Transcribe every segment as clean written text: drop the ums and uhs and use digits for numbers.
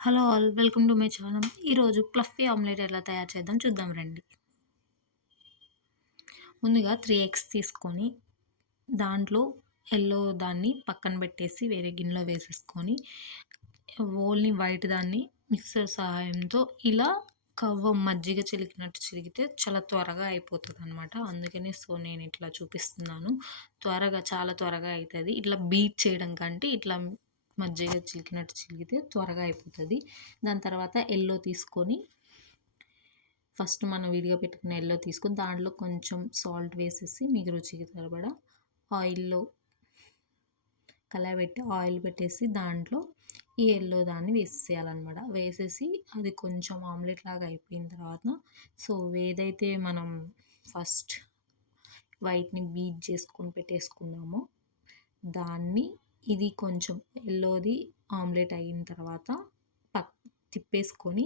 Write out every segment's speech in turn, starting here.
Hello all welcome to my channel. ఈరోజు fluffy omelette ఎలా తయారు చేద్దాం చూద్దాం రండి. ముందుగా 3 ఎగ్స్ తీసుకొని దాంట్లో యెల్లో దాన్ని పక్కన పెట్టేసి వేరే గిన్నెలో వేసేసుకొని ఓన్లీ వైట్ దాన్ని మిక్సర్ సహాయంతో ఇలా మజ్జిగ చిలికినట్టు చిలికితే చాలా త్వరగా అయిపోతదనమాట. అందుకనే నేను ఇట్లా చూపిస్తున్నాను. చాలా త్వరగా అయితది. ఇట్లా బీట్ చేయడం కంటే ఇట్లా మజ్జిగ చిలికినట్టు చిలికితే త్వరగా అయిపోతది. దాని తర్వాత యెల్లో తీసుకొని ఫస్ట్ మనం విడిగా పెట్టుకున్న యెల్లో తీసుకొని దాంట్లో కొంచెం సాల్ట్ వేసేసి మీకు రుచికి సరిపడా ఆయిల్‌లో కళాయి పెట్టి ఆయిల్ పెట్టేసి దాంట్లో ఈ యెల్లో దాన్ని వేసేయాలనమాట. వేసేసి అది కొంచెం ఆమ్లెట్ లాగా అయిపోయిన తర్వాత ఏదైతే మనం ఫస్ట్ వైట్‌ని బీట్ చేసుకొని పెట్టేసుకున్నామో దాన్ని ఇది కొంచెం యెల్లోది ఆమ్లెట్ అయిన తర్వాత పక్ తిప్పేసుకొని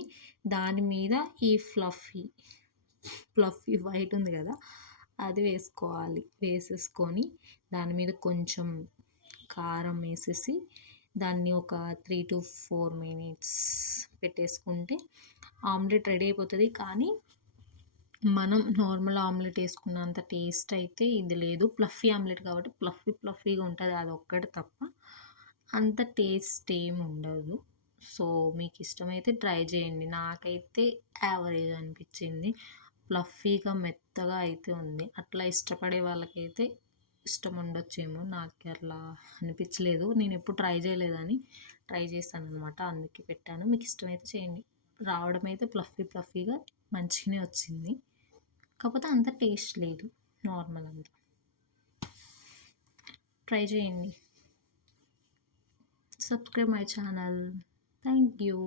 దాని మీద ఈ ఫ్లఫీ వైట్ ఉంది కదా! అది వేసుకోవాలి. వేసేసుకొని దాని మీద కొంచెం కారం వేసేసి దాన్ని ఒక 3-4 మినిట్స్ పెట్టేసుకుంటే ఆమ్లెట్ రెడీ అయిపోతది. కానీ మనం నార్మల్ ఆమ్లెట్ ఏసుకున్నంత టేస్ట్ అయితే ఇది లేదు. ఫ్లఫీ ఆమ్లెట్ కాబట్టి ఫ్లఫీగా ఉంటది. అదొక్కటి తప్ప అంత టేస్ట్ ఏముండదు. మీకిష్టమైతే ట్రై చేయండి. నాకైతే యావరేజ్ అనిపిచ్చింది. ఫ్లఫీగా మెత్తగా అయితే ఉంది. అట్లా ఇష్టపడే వాళ్ళకైతే ఇష్టం ఉండొచ్చేమో. నాకు అట్లా అనిపిచ్చలేదు. నేనెప్పుడు ట్రై చేయలేదని ట్రై చేశాననమాట. అందుకే పెట్టాను. మీకిష్టమైతే చేయండి. రావడం అయితే ఫ్లఫీగా మంచిగానే వచ్చింది. కాకపోతే అంత టేస్ట్ లేదు. నార్మల్ అంతే. ట్రై చేయండి. Subscribe my channel. Thank you.